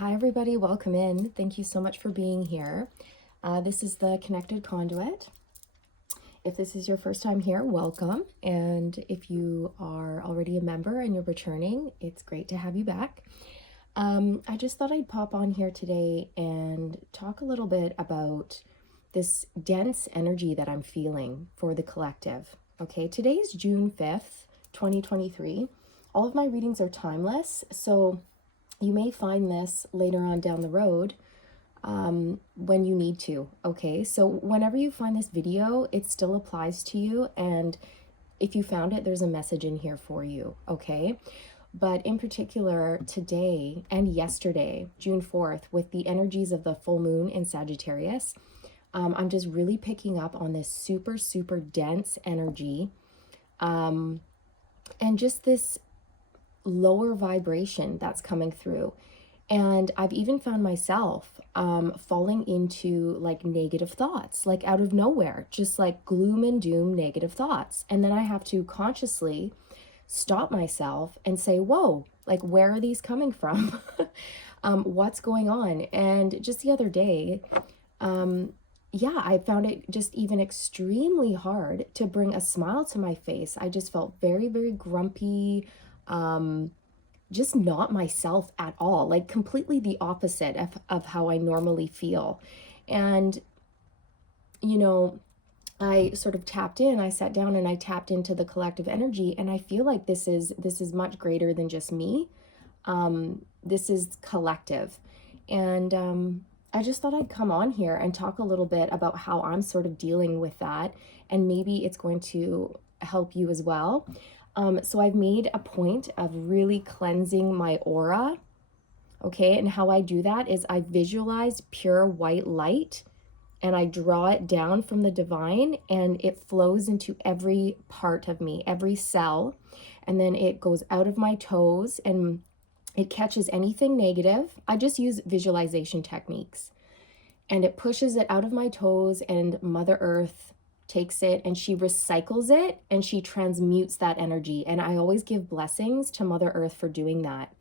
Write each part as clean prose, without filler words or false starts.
Hi everybody, welcome in. Thank you so much for being here. This is the Connected Conduit. If this is your first time here, welcome. And if you are already a member and you're returning, it's great to have you back. I just thought I'd pop on here today and talk a little bit about this dense energy that I'm feeling for the collective. Okay, today is June 5th, 2023. All of my readings are timeless, so you may find this later on down the road when you need to, okay? So whenever you find this video, it still applies to you, and if you found it, there's a message in here for you, okay? But in particular, today and yesterday, June 4th, with the energies of the full moon in Sagittarius, I'm just really picking up on this super, super dense energy, and just this lower vibration that's coming through. And I've even found myself falling into like negative thoughts, like out of nowhere, just like gloom and doom negative thoughts. And then I have to consciously stop myself and say, whoa, like where are these coming from? What's going on? And just the other day, I found it just even extremely hard to bring a smile to my face. I just felt very, very grumpy, just not myself at all, like completely the opposite of how I normally feel. And, you know, I sort of tapped in, I sat down and I tapped into the collective energy, and I feel like this is much greater than just me. This is collective. And I just thought I'd come on here and talk a little bit about how I'm sort of dealing with that, and maybe it's going to help you as well. So I've made a point of really cleansing my aura, okay? And how I do that is I visualize pure white light and I draw it down from the divine, and it flows into every part of me, every cell, and then it goes out of my toes and it catches anything negative. I just use visualization techniques, and it pushes it out of my toes, and Mother Earth takes it and she recycles it and she transmutes that energy. And I always give blessings to Mother Earth for doing that.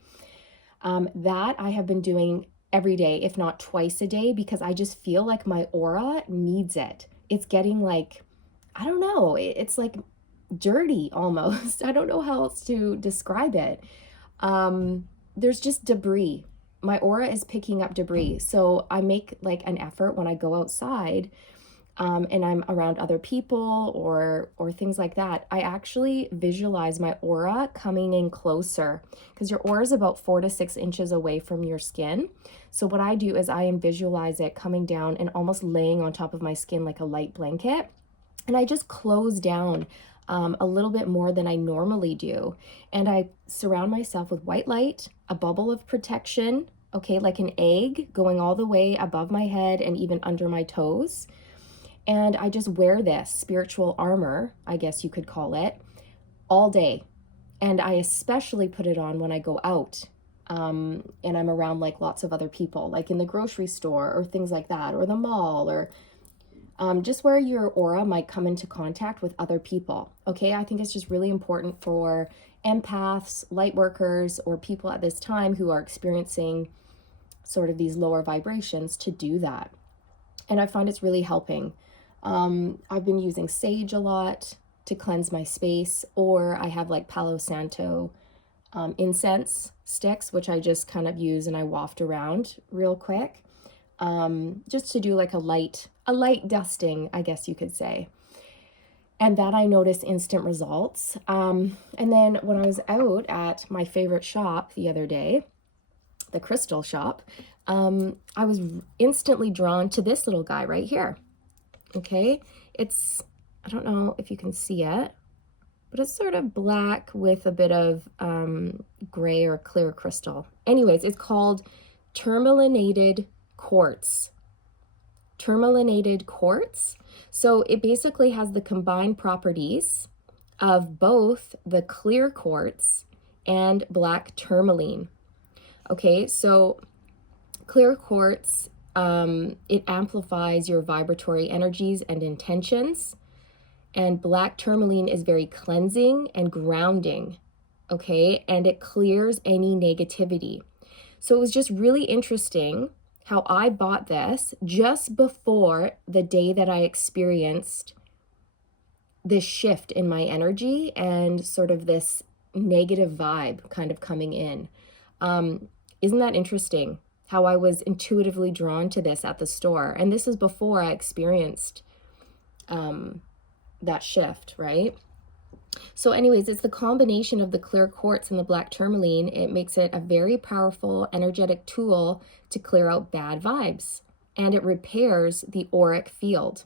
That I have been doing every day, if not twice a day, because I just feel like my aura needs it. It's getting like, I don't know, it's like dirty almost. I don't know how else to describe it. There's just debris. My aura is picking up debris. So I make like an effort when I go outside, and I'm around other people or things like that. I actually visualize my aura coming in closer, because your aura is about 4 to 6 inches away from your skin. So what I do is I visualize it coming down and almost laying on top of my skin like a light blanket. And I just close down a little bit more than I normally do. And I surround myself with white light, a bubble of protection, okay, like an egg going all the way above my head and even under my toes. And I just wear this spiritual armor, I guess you could call it, all day. And I especially put it on when I go out, and I'm around like lots of other people, like in the grocery store or things like that, or the mall, or just where your aura might come into contact with other people. Okay, I think it's just really important for empaths, light workers, or people at this time who are experiencing sort of these lower vibrations to do that. And I find it's really helping. I've been using sage a lot to cleanse my space, or I have like Palo Santo incense sticks, which I just kind of use and I waft around real quick, just to do like a light dusting, I guess you could say. And that I noticed instant results. And then when I was out at my favorite shop the other day, the crystal shop, I was instantly drawn to this little guy right here. Okay, it's, I don't know if you can see it, but it's sort of black with a bit of gray or clear crystal. Anyways, it's called tourmalinated quartz. Tourmalinated quartz. So it basically has the combined properties of both the clear quartz and black tourmaline. Okay, so clear quartz, it amplifies your vibratory energies and intentions. And black tourmaline is very cleansing and grounding, okay? And it clears any negativity. So it was just really interesting how I bought this just before the day that I experienced this shift in my energy and sort of this negative vibe kind of coming in. Isn't that interesting how I was intuitively drawn to this at the store? And this is before I experienced that shift, right? So anyways, it's the combination of the clear quartz and the black tourmaline. It makes it a very powerful energetic tool to clear out bad vibes, and it repairs the auric field.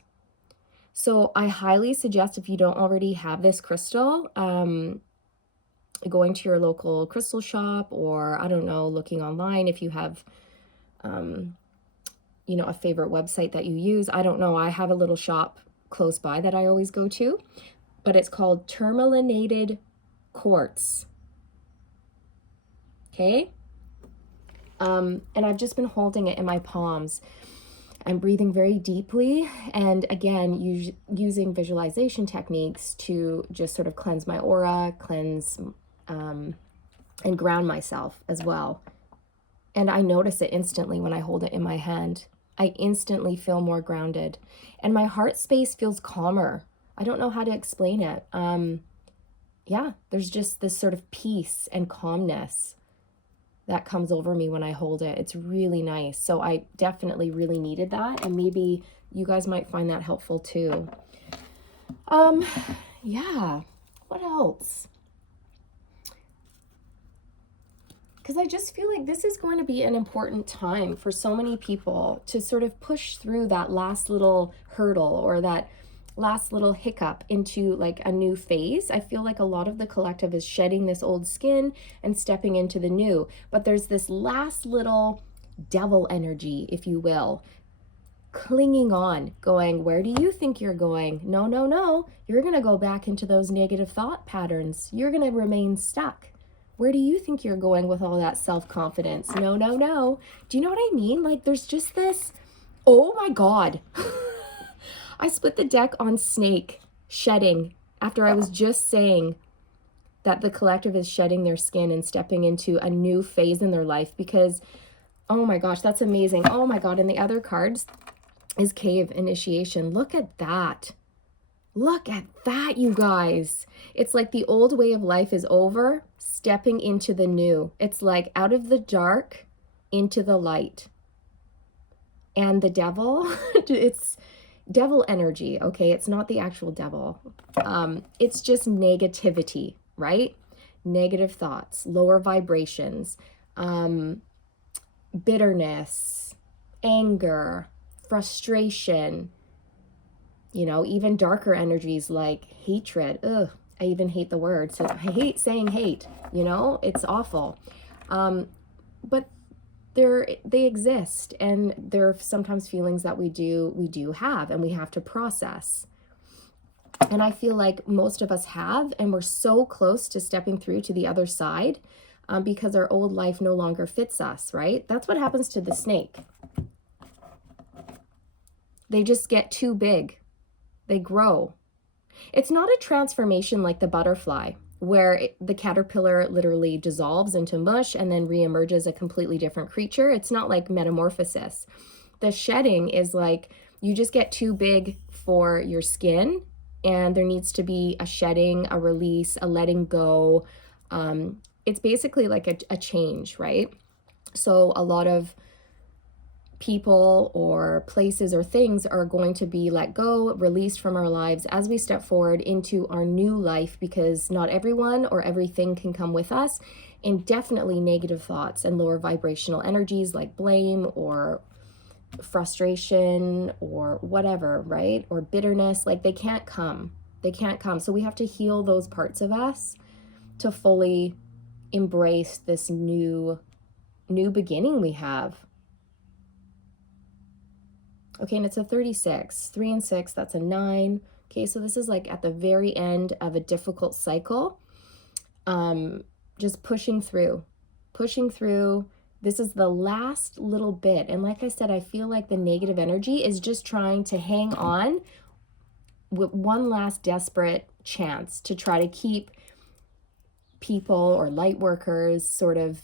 So I highly suggest, if you don't already have this crystal, going to your local crystal shop, or I don't know, looking online if you have you know, a favorite website that you use. I don't know. I have a little shop close by that I always go to, but it's called tourmalinated quartz. Okay. And I've just been holding it in my palms. I'm breathing very deeply, and again, using visualization techniques to just sort of cleanse my aura, cleanse, and ground myself as well. And I notice it instantly when I hold it in my hand. I instantly feel more grounded, and my heart space feels calmer. I don't know how to explain it. Yeah, there's just this sort of peace and calmness that comes over me when I hold it. It's really nice. So I definitely really needed that, and maybe you guys might find that helpful too. Yeah, what else? Because I just feel like this is going to be an important time for so many people to sort of push through that last little hurdle or that last little hiccup into like a new phase. I feel like a lot of the collective is shedding this old skin and stepping into the new. But there's this last little devil energy, if you will, clinging on, going, where do you think you're going? No, no, no. You're going to go back into those negative thought patterns. You're going to remain stuck. Where do you think you're going with all that self-confidence? No, no, no. Do you know what I mean? Like there's just this, oh my God. I split the deck on snake shedding after I was just saying that the collective is shedding their skin and stepping into a new phase in their life, because, oh my gosh, that's amazing. Oh my God. And the other cards is cave initiation. Look at that. Look at that, you guys. It's like the old way of life is over, stepping into the new. It's like out of the dark into the light. And the devil, it's devil energy, okay? It's not the actual devil. It's just negativity, right? Negative thoughts, lower vibrations, bitterness, anger, frustration, you know, even darker energies like hatred. Ugh, I even hate the word. So I hate saying hate, you know, it's awful. But they exist, and there are sometimes feelings that we do have, and we have to process. And I feel like most of us have, and we're so close to stepping through to the other side because our old life no longer fits us, right? That's what happens to the snake. They just get too big. They grow. It's not a transformation like the butterfly, where the caterpillar literally dissolves into mush and then reemerges a completely different creature. It's not like metamorphosis. The shedding is like you just get too big for your skin, and there needs to be a shedding, a release, a letting go. It's basically like a change, right? So a lot of people or places or things are going to be let go, released from our lives as we step forward into our new life, because not everyone or everything can come with us. And definitely negative thoughts and lower vibrational energies like blame or frustration or whatever, right? Or bitterness, like they can't come. They can't come. So we have to heal those parts of us to fully embrace this new beginning we have. Okay, and it's a 36. 3 and 6, that's a 9. Okay, so this is like at the very end of a difficult cycle. Just pushing through. This is the last little bit. And like I said, I feel like the negative energy is just trying to hang on with one last desperate chance to try to keep people or light workers sort of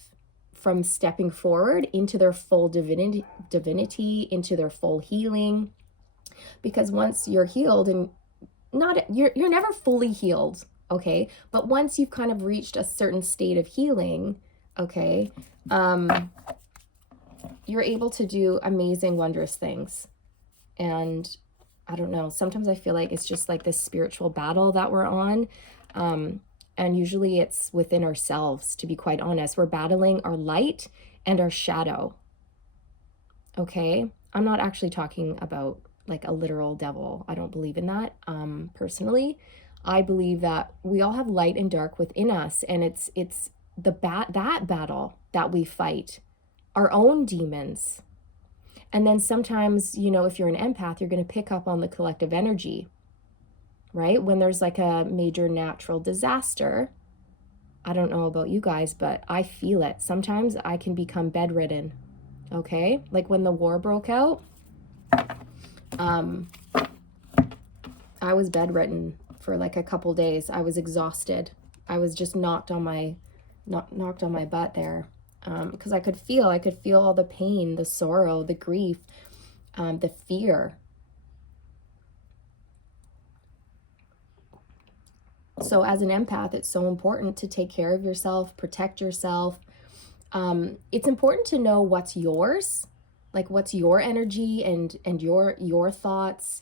from stepping forward into their full divinity, into their full healing. Because once you're healed, and you're never fully healed, okay? But once you've kind of reached a certain state of healing, okay, you're able to do amazing, wondrous things. And I don't know, sometimes I feel like it's just like this spiritual battle that we're on. And usually it's within ourselves, to be quite honest. We're battling our light and our shadow. Okay? I'm not actually talking about like a literal devil. I don't believe in that. Personally, I believe that we all have light and dark within us, and it's that battle that we fight, our own demons. And then sometimes, you know, if you're an empath, you're going to pick up on the collective energy, right? When there's like a major natural disaster, I don't know about you guys, but I feel it. Sometimes I can become bedridden, okay? Like when the war broke out, I was bedridden for like a couple days. I was exhausted. I was just knocked on my butt there. Because I could feel all the pain, the sorrow, the grief, the fear. So as an empath, it's so important to take care of yourself, protect yourself. It's important to know what's yours, like what's your energy and your thoughts,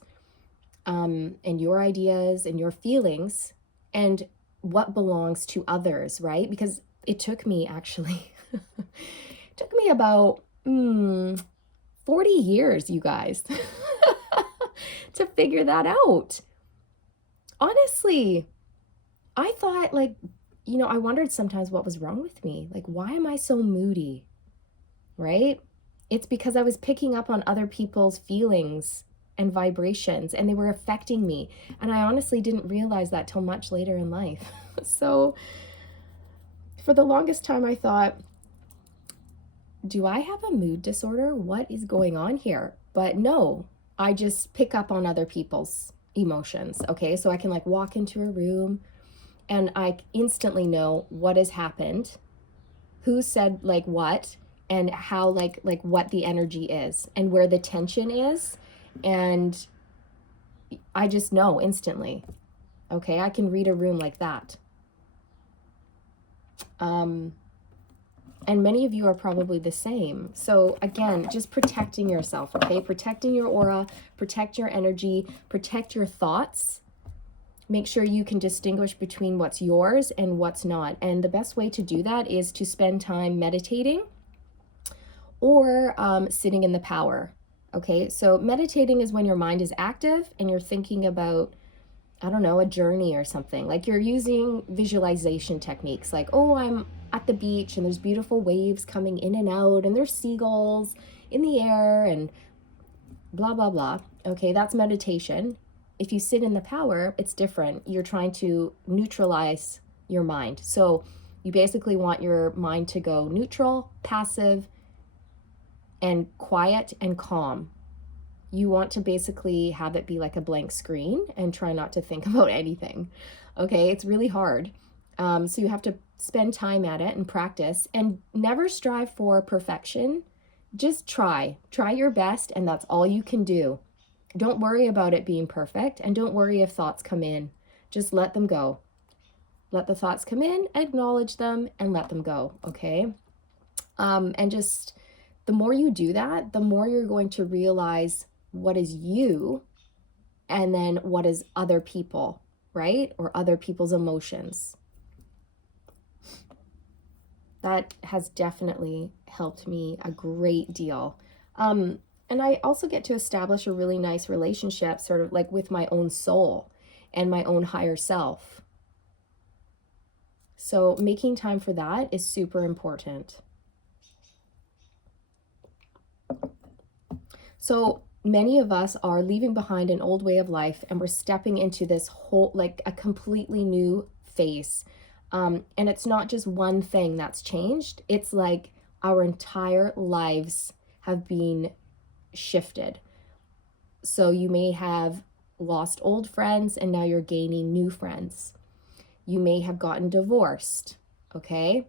and your ideas and your feelings, and what belongs to others, right? Because it took me actually, it took me about 40 years, you guys, to figure that out. Honestly, I thought like, you know, I wondered sometimes what was wrong with me. Like, why am I so moody? Right? It's because I was picking up on other people's feelings and vibrations, and they were affecting me. And I honestly didn't realize that till much later in life. So for the longest time, I thought, do I have a mood disorder? What is going on here? But no, I just pick up on other people's emotions. Okay, so I can like walk into a room and I instantly know what has happened, who said like what, and how like what the energy is and where the tension is. And I just know instantly. Okay, I can read a room like that. And many of you are probably the same. So again, just protecting yourself, okay? Protecting your aura, protect your energy, protect your thoughts. Make sure you can distinguish between what's yours and what's not. And the best way to do that is to spend time meditating or sitting in the power, okay? So meditating is when your mind is active and you're thinking about, I don't know, a journey or something. Like you're using visualization techniques like, oh, I'm at the beach and there's beautiful waves coming in and out and there's seagulls in the air and blah, blah, blah. Okay, that's meditation. If you sit in the power, it's different. You're trying to neutralize your mind. So you basically want your mind to go neutral, passive, and quiet and calm. You want to basically have it be like a blank screen and try not to think about anything. Okay, it's really hard. So you have to spend time at it and practice, and never strive for perfection. Just try your best, and that's all you can do. Don't worry about it being perfect, and don't worry if thoughts come in. Just let them go. Let the thoughts come in, acknowledge them, and let them go, okay? And just the more you do that, the more you're going to realize what is you and then what is other people, right? Or other people's emotions. That has definitely helped me a great deal. And I also get to establish a really nice relationship sort of like with my own soul and my own higher self. So making time for that is super important. So many of us are leaving behind an old way of life and we're stepping into this whole, like a completely new phase. And it's not just one thing that's changed. It's like our entire lives have been shifted. So you may have lost old friends and now you're gaining new friends. You may have gotten divorced, okay?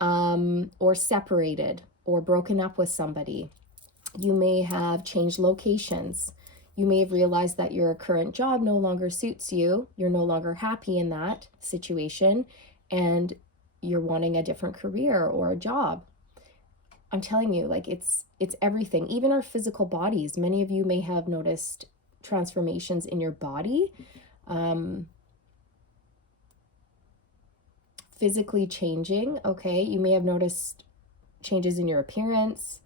or separated or broken up with somebody. You may have changed locations. You may have realized that your current job no longer suits you. You're no longer happy in that situation, and you're wanting a different career or a job. I'm telling you, like, it's everything. Even our physical bodies. Many of you may have noticed transformations in your body, physically changing. Okay, you may have noticed changes in your appearance.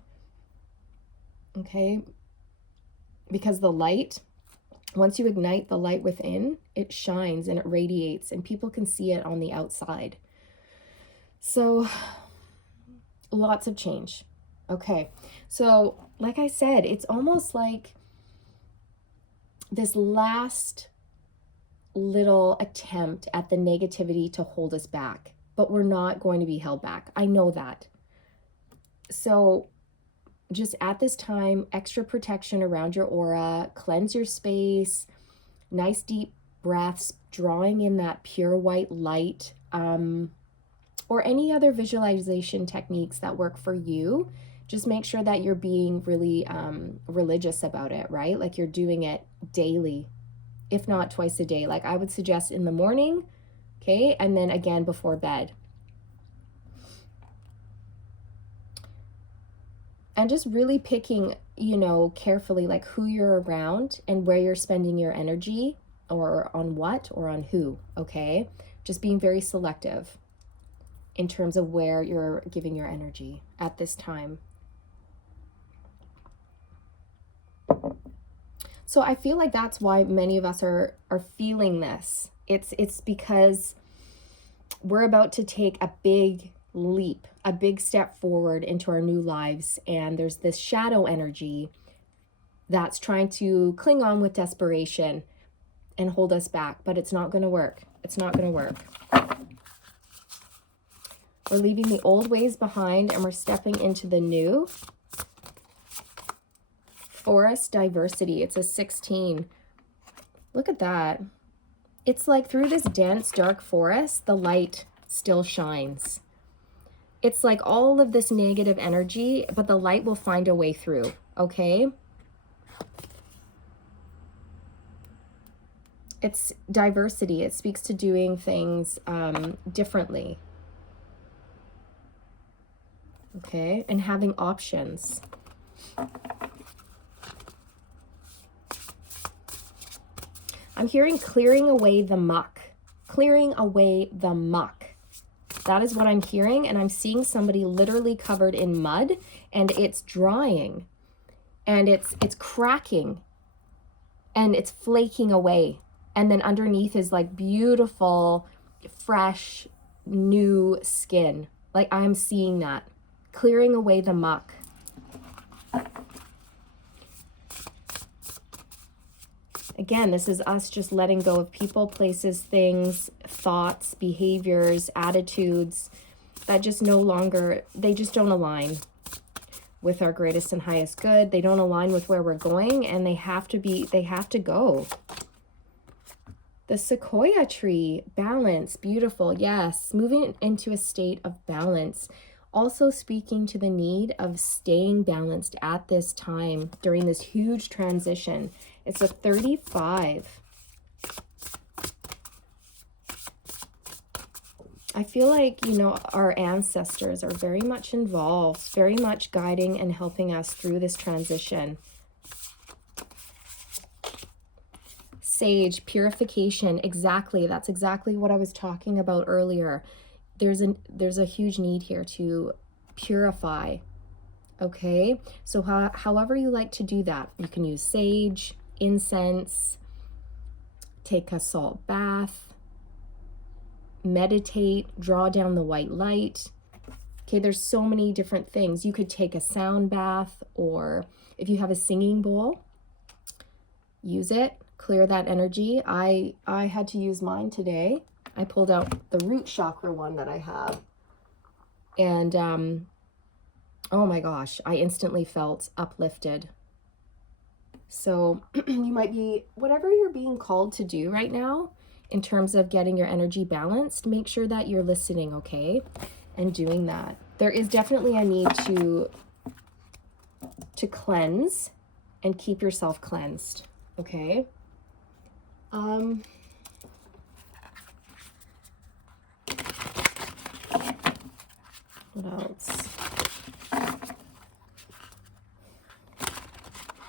Okay, because the light, once you ignite the light within, it shines and it radiates, and people can see it on the outside. So lots of change. Okay, so like I said, it's almost like this last little attempt at the negativity to hold us back, but we're not going to be held back. I know that. So just at this time, extra protection around your aura, cleanse your space, nice deep breaths, drawing in that pure white light, or any other visualization techniques that work for you. Just make sure that you're being really religious about it, right? Like you're doing it daily, if not twice a day. Like I would suggest in the morning, okay? And then again before bed. And just really picking, carefully, like who you're around and where you're spending your energy, or on what or on who, okay? Just being very selective in terms of where you're giving your energy at this time. So I feel like that's why many of us are feeling this. It's because we're about to take a big leap, a big step forward into our new lives, and there's this shadow energy that's trying to cling on with desperation and hold us back, but it's not going to work. It's not going to work. We're leaving the old ways behind and we're stepping into the new. Forest diversity. It's a 16. Look at that. It's like through this dense, dark forest, the light still shines. It's like all of this negative energy, but the light will find a way through, okay? It's diversity. It speaks to doing things differently. Okay, and having options. I'm hearing clearing away the muck. Clearing away the muck. That is what I'm hearing, and I'm seeing somebody literally covered in mud, and it's drying, and it's cracking, and it's flaking away. And then underneath is like beautiful, fresh, new skin. Like I'm seeing that. Clearing away the muck. Again, this is us just letting go of people, places, things, thoughts, behaviors, attitudes that just no longer, they just don't align with our greatest and highest good. They don't align with where we're going, and they have to go. The sequoia tree, balance, beautiful. Yes, moving into a state of balance. Also speaking to the need of staying balanced at this time during this huge transition. It's a 35. I feel like, our ancestors are very much involved, very much guiding and helping us through this transition. Sage, purification, exactly. That's exactly what I was talking about earlier. There's a huge need here to purify. Okay, so however you like to do that, you can use sage, incense, take a salt bath, meditate, draw down the white light. Okay, there's so many different things. You could take a sound bath, or if you have a singing bowl, use it, clear that energy. I had to use mine today. I pulled out the root chakra one that I have, and oh my gosh, I instantly felt uplifted. So you might be, whatever you're being called to do right now in terms of getting your energy balanced, make sure that you're listening, okay? and doing that. There is definitely a need to cleanse and keep yourself cleansed, okay? What else?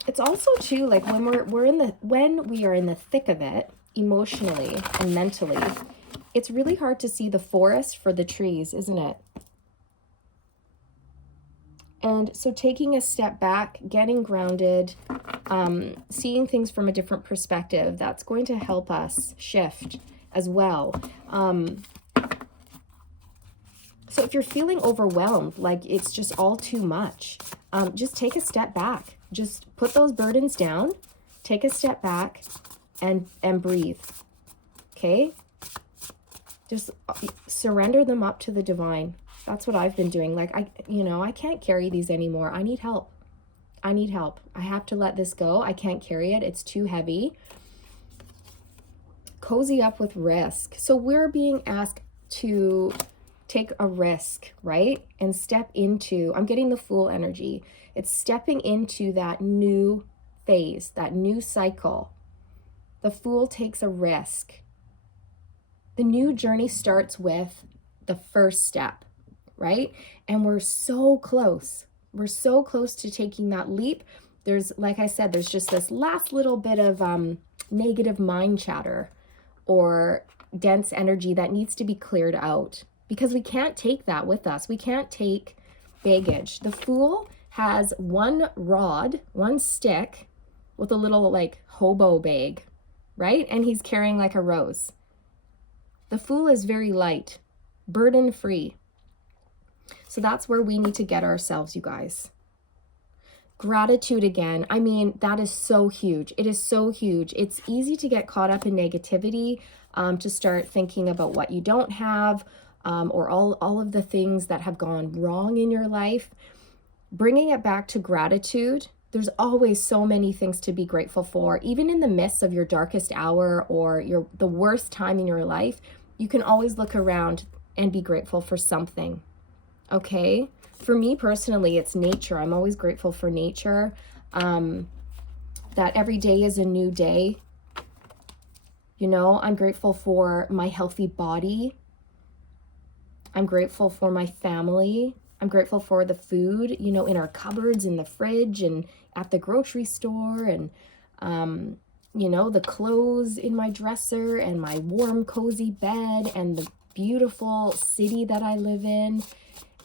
It's also too, like, when we are in the thick of it, emotionally and mentally, it's really hard to see the forest for the trees, isn't it? And so taking a step back, getting grounded, seeing things from a different perspective, that's going to help us shift as well. So if you're feeling overwhelmed, like it's just all too much, just take a step back. Just put those burdens down, take a step back, and breathe, okay? Just surrender them up to the divine. That's what I've been doing. Like, I can't carry these anymore. I need help. I need help. I have to let this go. I can't carry it. It's too heavy. Cozy up with risk. So we're being asked to take a risk, right? And step into, I'm getting the Fool energy. It's stepping into that new phase, that new cycle. The Fool takes a risk. The new journey starts with the first step, right? And we're so close. We're so close to taking that leap. There's, like I said, there's just this last little bit of negative mind chatter or dense energy that needs to be cleared out, because we can't take that with us. We can't take baggage. The Fool has one rod, one stick with a little like hobo bag, right? And he's carrying like a rose. The Fool is very light, burden-free. So that's where we need to get ourselves, you guys. Gratitude again. I mean, that is so huge. It is so huge. It's easy to get caught up in negativity, to start thinking about what you don't have, or all of the things that have gone wrong in your life. Bringing it back to gratitude. There's always so many things to be grateful for. Even in the midst of your darkest hour or the worst time in your life, you can always look around and be grateful for something, okay? For me personally, it's nature. I'm always grateful for nature, that every day is a new day. You know, I'm grateful for my healthy body. I'm grateful for my family. I'm grateful for the food, you know, in our cupboards, in the fridge, and at the grocery store, and, you know, the clothes in my dresser, and my warm, cozy bed, and the beautiful city that I live in.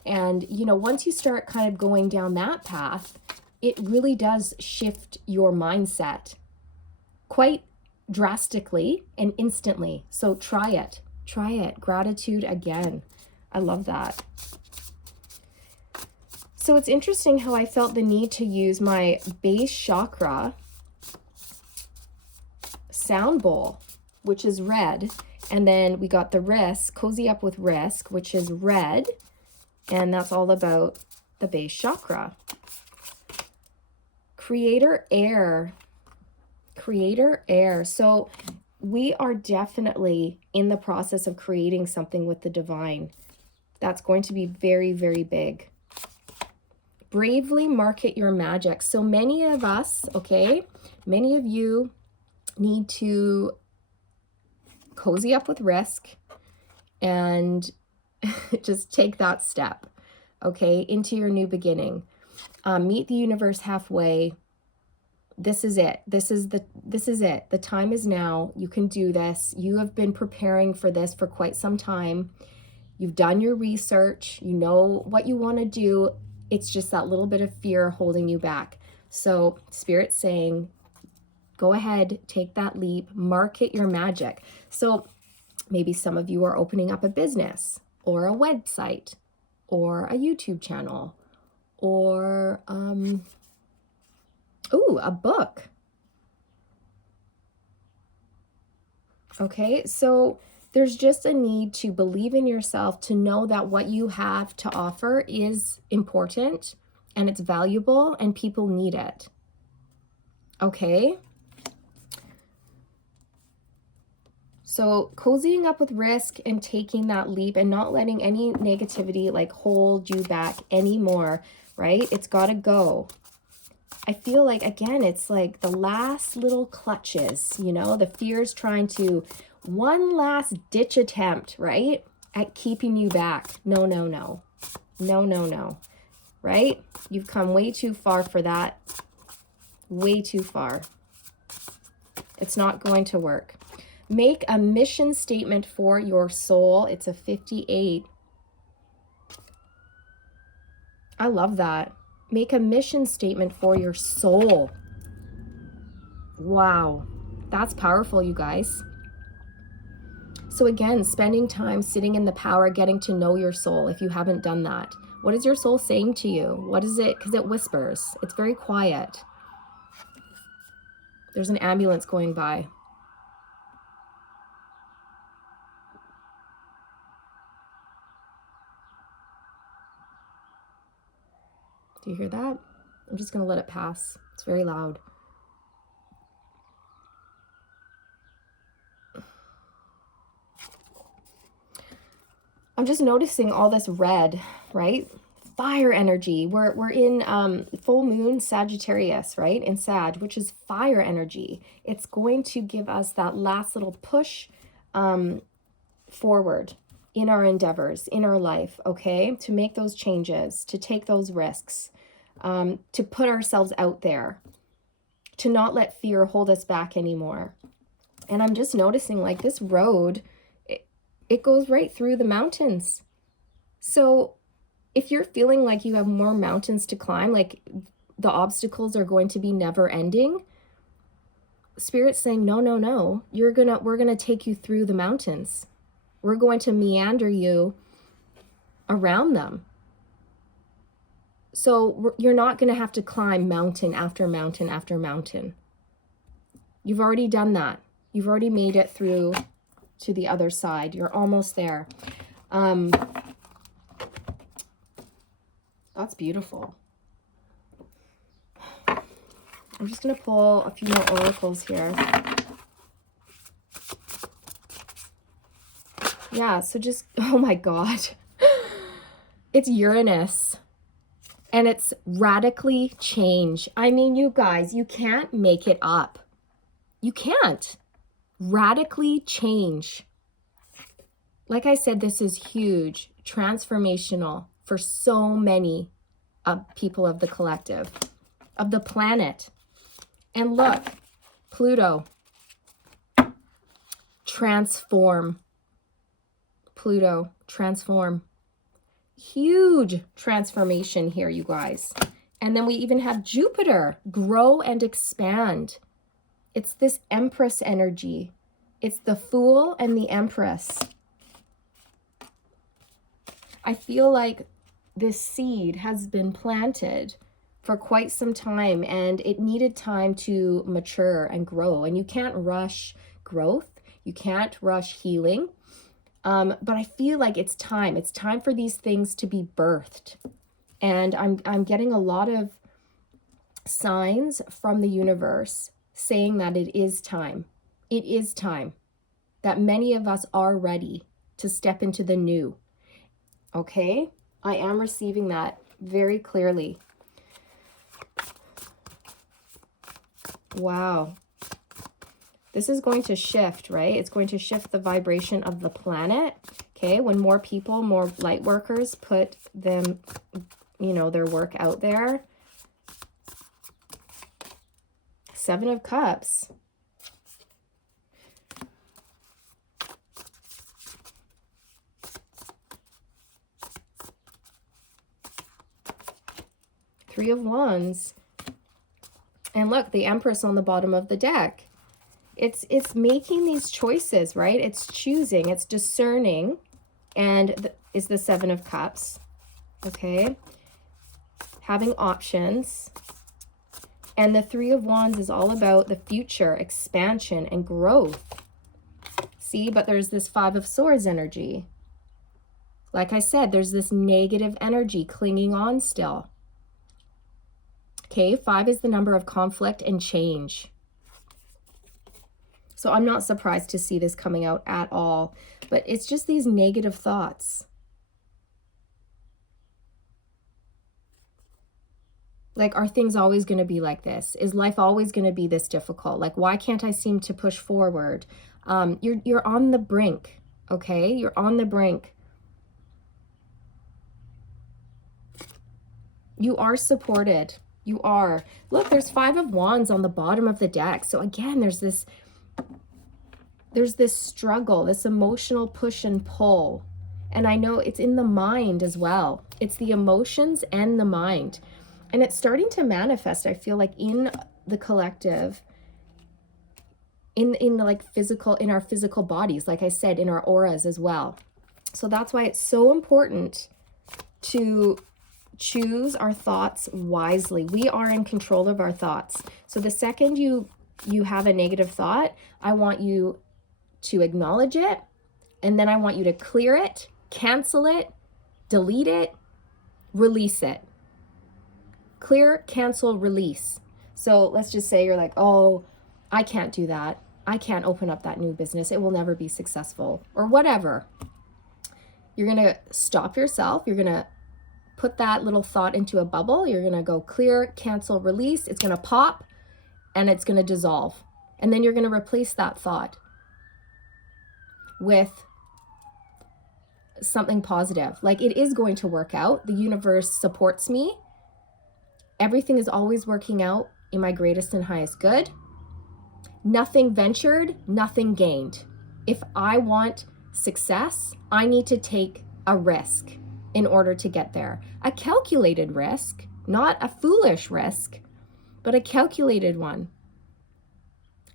And, you know, once you start kind of going down that path, it really does shift your mindset quite drastically and instantly. So try it. Try it. Gratitude again. I love that. So it's interesting how I felt the need to use my base chakra sound bowl, which is red. And then we got the risk, cozy up with risk, which is red. And that's all about the base chakra. Creator air. Creator air. So we are definitely in the process of creating something with the divine. That's going to be very, very big. Bravely market your magic. So many of us, okay, many of you need to cozy up with risk and just take that step, okay, into your new beginning. Meet the universe halfway. This is it. This is it. The time is now. You can do this. You have been preparing for this for quite some time. You've done your research. You know what you want to do. It's just that little bit of fear holding you back. So Spirit's saying, go ahead, take that leap, market your magic. So maybe some of you are opening up a business or a website or a YouTube channel or, a book. Okay, so there's just a need to believe in yourself, to know that what you have to offer is important and it's valuable and people need it. Okay? So cozying up with risk and taking that leap and not letting any negativity like hold you back anymore, right? It's got to go. I feel like, again, it's like the last little clutches, you know, the fear's trying to, one last ditch attempt, right, at keeping you back. No, no, no. No, no, no. Right? You've come way too far for that. Way too far. It's not going to work. Make a mission statement for your soul. It's a 58. I love that. Make a mission statement for your soul. Wow. That's powerful, you guys. So again, spending time sitting in the power, getting to know your soul if you haven't done that. What is your soul saying to you? What is it? Because it whispers. It's very quiet. There's an ambulance going by. Do you hear that? I'm just going to let it pass. It's very loud. I'm just noticing all this red, right? Fire energy. We're in full moon Sagittarius, right? In Sag, which is fire energy. It's going to give us that last little push forward in our endeavors, in our life, okay? To make those changes, to take those risks, to put ourselves out there, to not let fear hold us back anymore. And I'm just noticing like this road, it goes right through the mountains. So if you're feeling like you have more mountains to climb, like the obstacles are going to be never ending, Spirit's saying, no, no, no, we're going to take you through the mountains. We're going to meander you around them. So you're not going to have to climb mountain after mountain after mountain. You've already done that. You've already made it through to the other side. You're almost there. That's beautiful. I'm just going to pull a few more oracles here. Yeah, so just, oh my God. It's Uranus. And it's radically change. I mean, you guys, you can't make it up. You can't. Radically change. Like I said, this is huge, transformational for so many people of the collective, of the planet. And look, Pluto, transform. Pluto, transform. Huge transformation here, you guys. And then we even have Jupiter, grow and expand. It's this Empress energy. It's the Fool and the Empress. I feel like this seed has been planted for quite some time and it needed time to mature and grow. And you can't rush growth. You can't rush healing. But I feel like it's time. It's time for these things to be birthed. And I'm getting a lot of signs from the universe saying that it is time. It is time. That many of us are ready to step into the new. Okay? I am receiving that very clearly. Wow. This is going to shift, right? It's going to shift the vibration of the planet. Okay? When more people, more light workers put them, you know, their work out there. 7 of Cups. Three of Wands. And look, the Empress on the bottom of the deck. It's making these choices, right? It's choosing, it's discerning, and is the 7 of Cups. Okay? Having options. And the 3 of Wands is all about the future, expansion, and growth. See, but there's this 5 of Swords energy. Like I said, there's this negative energy clinging on still. Okay, 5 is the number of conflict and change. So I'm not surprised to see this coming out at all, but it's just these negative thoughts. Like, are things always going to be like this? Is life always going to be this difficult? Like, why can't I seem to push forward? You're on the brink, okay? You're on the brink. You are supported. You are. Look, there's 5 of Wands on the bottom of the deck. So again, there's this struggle, this emotional push and pull. And I know it's in the mind as well. It's the emotions and the mind. And it's starting to manifest, I feel like, in the collective, in like physical, in our physical bodies, like I said, in our auras as well. So that's why it's so important to choose our thoughts wisely. We are in control of our thoughts. So the second you have a negative thought, I want you to acknowledge it, and then I want you to clear it, cancel it, delete it, release it. Clear, cancel, release. So let's just say you're like, oh, I can't do that. I can't open up that new business. It will never be successful, or whatever. You're going to stop yourself. You're going to put that little thought into a bubble. You're going to go clear, cancel, release. It's going to pop and it's going to dissolve. And then you're going to replace that thought with something positive. Like, it is going to work out. The universe supports me. Everything is always working out in my greatest and highest good. Nothing ventured, nothing gained. If I want success, I need to take a risk in order to get there. A calculated risk, not a foolish risk, but a calculated one.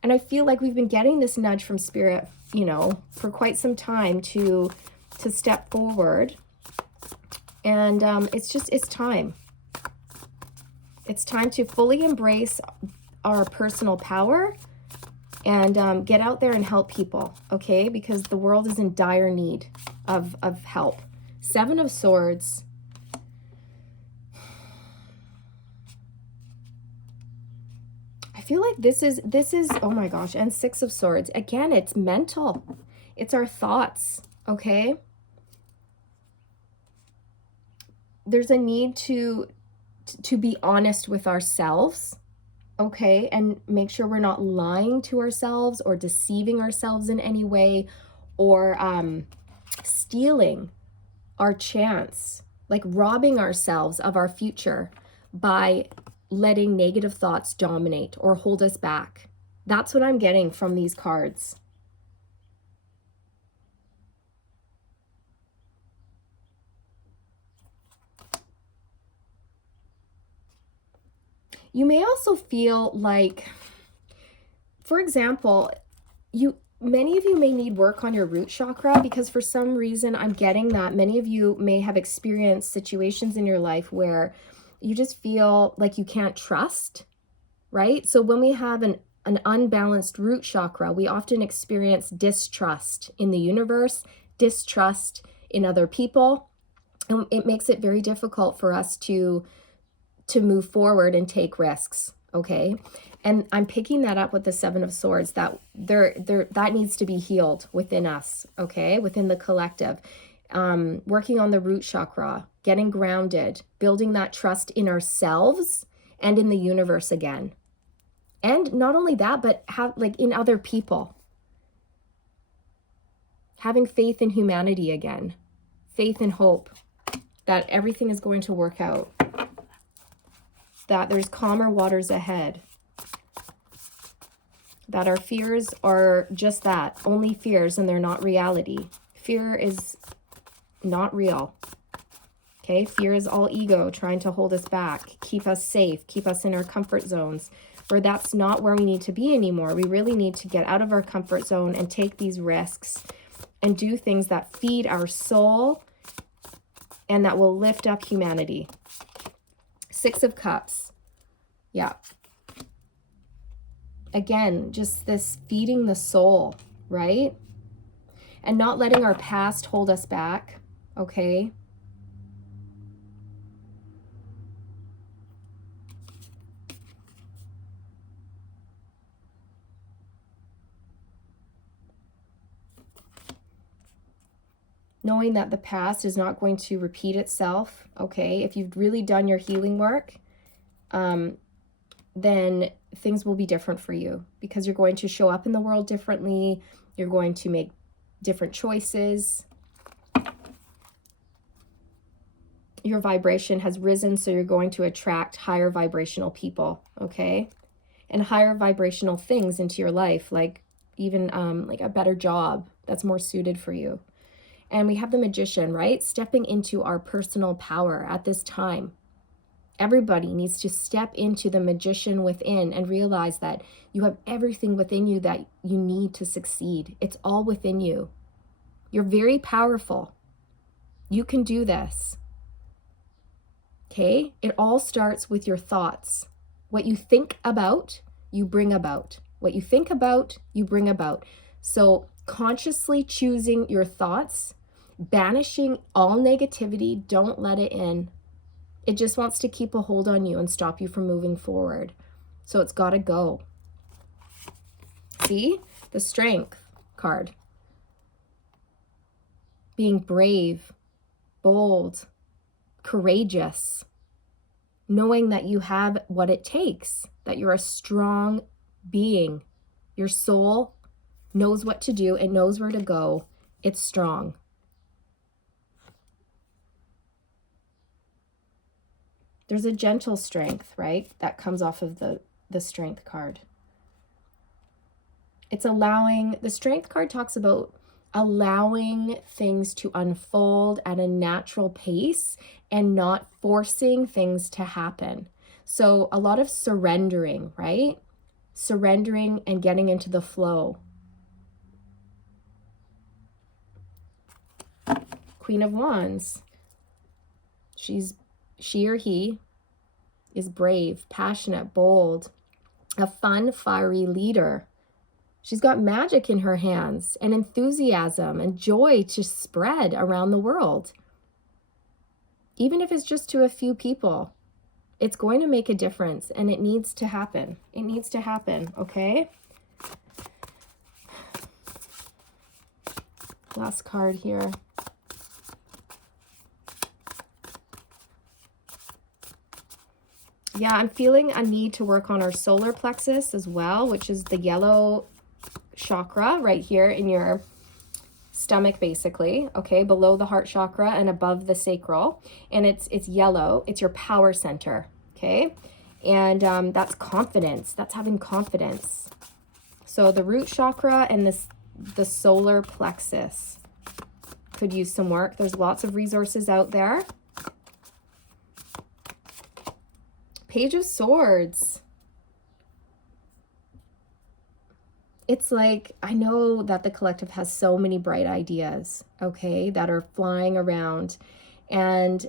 And I feel like we've been getting this nudge from Spirit, for quite some time to step forward. And it's time. It's time to fully embrace our personal power and get out there and help people, okay? Because the world is in dire need of help. 7 of Swords. I feel like this is, oh my gosh, and 6 of Swords. Again, it's mental. It's our thoughts, okay? There's a need to be honest with ourselves, okay? And make sure we're not lying to ourselves or deceiving ourselves in any way, or stealing our chance, like robbing ourselves of our future by letting negative thoughts dominate or hold us back. That's what I'm getting from these cards. You may also feel like, for example, many of you may need work on your root chakra, because for some reason I'm getting that many of you may have experienced situations in your life where you just feel like you can't trust, right? So when we have an unbalanced root chakra, we often experience distrust in the universe, distrust in other people, and it makes it very difficult for us to move forward and take risks, okay? And I'm picking that up with the 7 of Swords, that that needs to be healed within us, okay? Within the collective. Working on the root chakra, getting grounded, building that trust in ourselves and in the universe again. And not only that, but in other people. Having faith in humanity again. Faith and hope that everything is going to work out. That there's calmer waters ahead. That our fears are just that, only fears, and they're not reality. Fear is not real. Okay, fear is all ego trying to hold us back, keep us safe, keep us in our comfort zones, where that's not where we need to be anymore. We really need to get out of our comfort zone and take these risks and do things that feed our soul and that will lift up humanity. 6 of Cups. Yeah. Again, just this feeding the soul, right? And not letting our past hold us back, okay? knowing that the past is not going to repeat itself, okay? If you've really done your healing work, then things will be different for you because you're going to show up in the world differently. You're going to make different choices. Your vibration has risen, so you're going to attract higher vibrational people, okay? And higher vibrational things into your life, like even like a better job that's more suited for you. And we have the Magician, right? Stepping into our personal power at this time. Everybody needs to step into the Magician within and realize that you have everything within you that you need to succeed. It's all within you. You're very powerful. You can do this. Okay? It all starts with your thoughts. What you think about, you bring about. What you think about, you bring about. So consciously choosing your thoughts, banishing all negativity, don't let it in. It just wants to keep a hold on you and stop you from moving forward. So it's got to go. See? The Strength card. Being brave, bold, courageous. Knowing that you have what it takes. That you're a strong being. Your soul knows what to do. It knows where to go. It's strong. There's a gentle strength, right? That comes off of the Strength card. It's allowing, the Strength card talks about allowing things to unfold at a natural pace and not forcing things to happen. So a lot of surrendering, right? Surrendering and getting into the flow. Queen of Wands. She or he is brave, passionate, bold, a fun, fiery leader. She's got magic in her hands and enthusiasm and joy to spread around the world. Even if it's just to a few people, it's going to make a difference and it needs to happen. It needs to happen, okay? Last card here. Yeah, I'm feeling a need to work on our solar plexus as well, which is the yellow chakra right here in your stomach, basically, okay, below the heart chakra and above the sacral. And it's yellow. It's your power center, okay? And that's confidence. That's having confidence. So the root chakra and the solar plexus could use some work. There's lots of resources out there. Page of Swords. It's like, I know that the collective has so many bright ideas, okay, that are flying around. And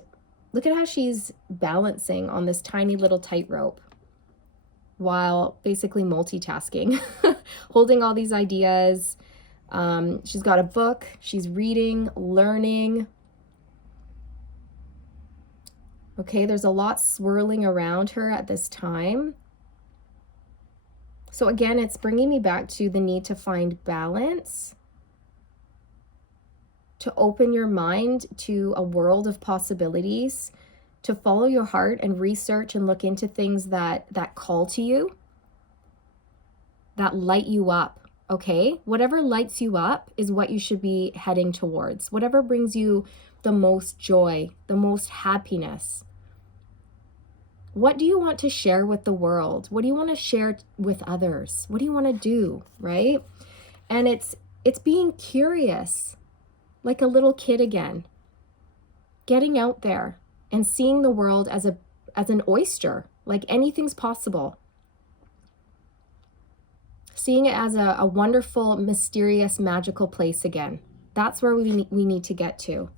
look at how she's balancing on this tiny little tightrope while basically multitasking, holding all these ideas. She's got a book, she's reading, learning. Okay, there's a lot swirling around her at this time. So again, it's bringing me back to the need to find balance, to open your mind to a world of possibilities, to follow your heart and research and look into things that call to you, that light you up, okay? Whatever lights you up is what you should be heading towards. Whatever brings you the most joy, the most happiness. What do you want to share with the world? What do you want to share with others? What do you want to do, right? And it's being curious, like a little kid again. Getting out there and seeing the world as an oyster, like anything's possible. Seeing it as a wonderful, mysterious, magical place again. That's where we need to get to.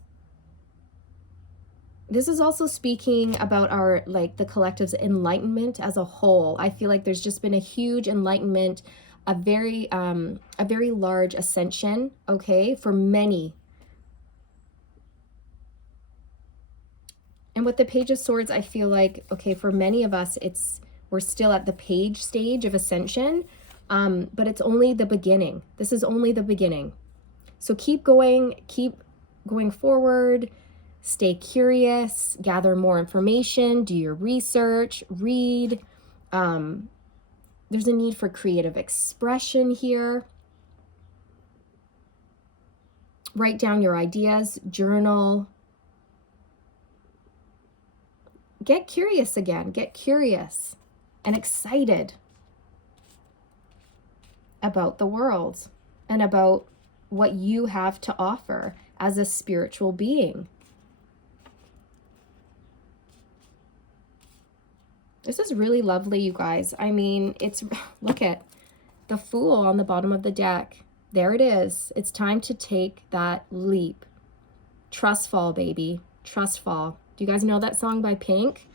This is also speaking about our, like, the collective's enlightenment as a whole. I feel like there's just been a huge enlightenment, a very large ascension, okay, for many. And with the Page of Swords, I feel like, okay, for many of us, we're still at the page stage of ascension, but it's only the beginning. This is only the beginning. So keep going, keep going forward, stay curious, gather more information, do your research, read. There's a need for creative expression here. Write down your ideas, journal. Get curious again. Get curious and excited about the world and about what you have to offer as a spiritual being. This is really lovely, you guys. I mean, look at the Fool on the bottom of the deck. There it is. It's time to take that leap. Trust fall, baby. Trust fall. Do you guys know that song by Pink?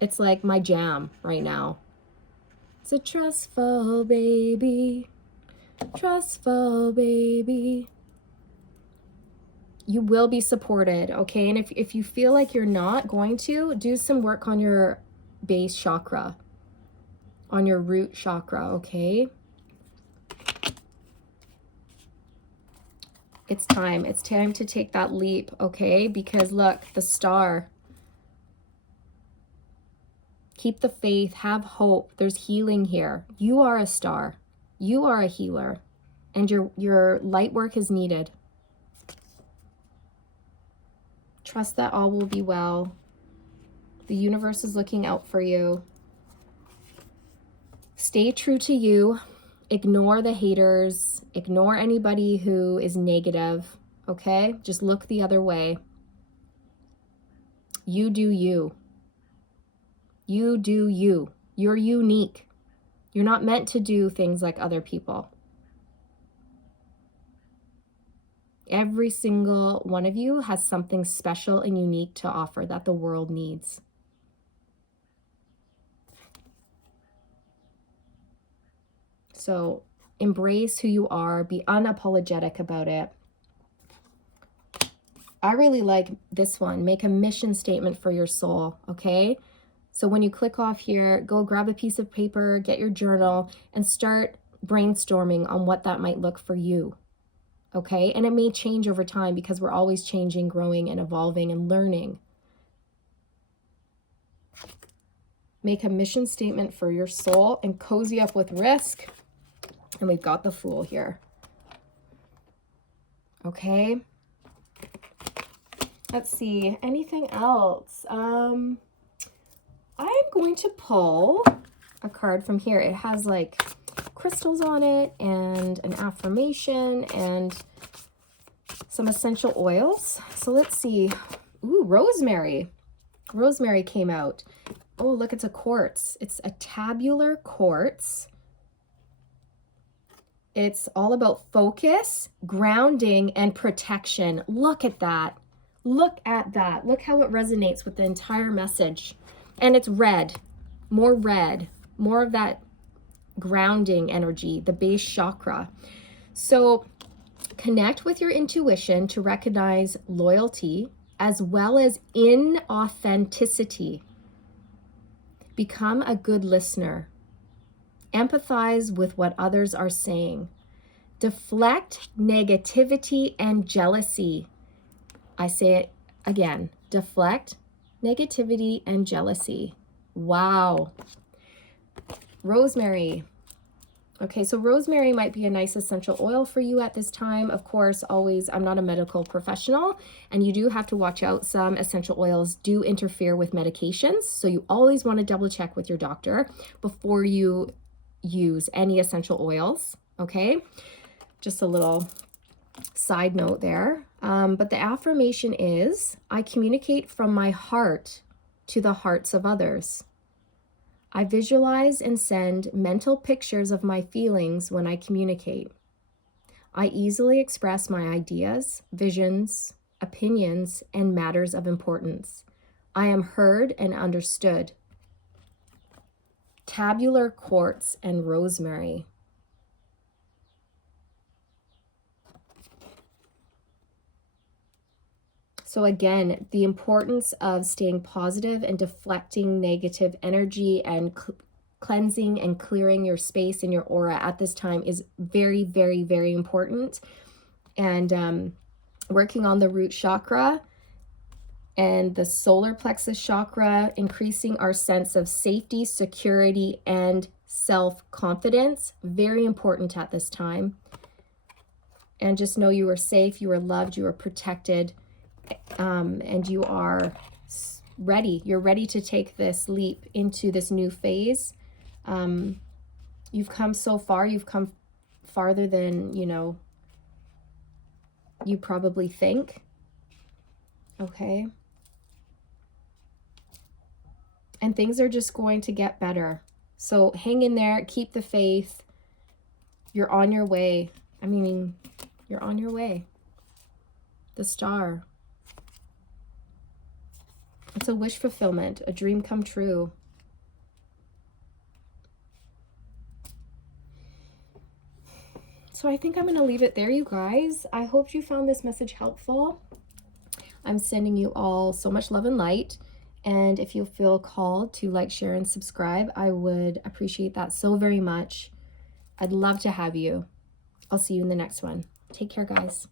It's like my jam right now. It's a trust fall, baby. Trust fall, baby. You will be supported, okay? And if you feel like you're not going to, do some work on your base chakra, on your root chakra, okay? It's time. It's time to take that leap, okay? Because look, the Star. Keep the faith, have hope. There's healing here. You are a star. You are a healer. And your light work is needed. Trust that all will be well. The universe is looking out for you. Stay true to you. Ignore the haters. Ignore anybody who is negative, okay? Just look the other way. You do you. You do you. You're unique. You're not meant to do things like other people. Every single one of you has something special and unique to offer that the world needs. So embrace who you are. Be unapologetic about it. I really like this one. Make a mission statement for your soul, okay? So when you click off here, go grab a piece of paper, get your journal, and start brainstorming on what that might look for you, okay? And it may change over time because we're always changing, growing, and evolving and learning. Make a mission statement for your soul and cozy up with risk. And we've got the Fool here. Okay. Let's see. Anything else? I'm going to pull a card from here. It has like crystals on it and an affirmation and some essential oils. So let's see. Ooh, rosemary. Rosemary came out. Oh, look, it's a quartz. It's a tabular quartz. It's all about focus, grounding, and protection. Look at that. Look at that. Look how it resonates with the entire message. And it's red, more of that grounding energy, the base chakra. So connect with your intuition to recognize loyalty as well as inauthenticity. Become a good listener. Empathize with what others are saying. Deflect negativity and jealousy. I say it again, deflect negativity and jealousy. Wow. Rosemary. Okay, so rosemary might be a nice essential oil for you at this time. Of course, always, I'm not a medical professional, and you do have to watch out. Some essential oils do interfere with medications, so you always want to double check with your doctor before you use any essential oils, okay? Just a little side note there. But the affirmation is, I communicate from my heart to the hearts of others. I visualize and send mental pictures of my feelings when I communicate. I easily express my ideas, visions, opinions, and matters of importance. I am heard and understood. Tabular quartz and rosemary. So again, the importance of staying positive and deflecting negative energy and cleansing and clearing your space and your aura at this time is very, very, very important. And working on the root chakra and the solar plexus chakra, increasing our sense of safety, security, and self-confidence. Very important at this time. And just know you are safe, you are loved, you are protected, and you are ready. You're ready to take this leap into this new phase. You've come so far. You've come farther than, you know, you probably think. Okay. And things are just going to get better. So hang in there, keep the faith. You're on your way. I mean, you're on your way. The star. It's a wish fulfillment, a dream come true. So I think I'm going to leave it there, you guys. I hope you found this message helpful. I'm sending you all so much love and light. And if you feel called to like, share, and subscribe, I would appreciate that so very much. I'd love to have you. I'll see you in the next one. Take care, guys.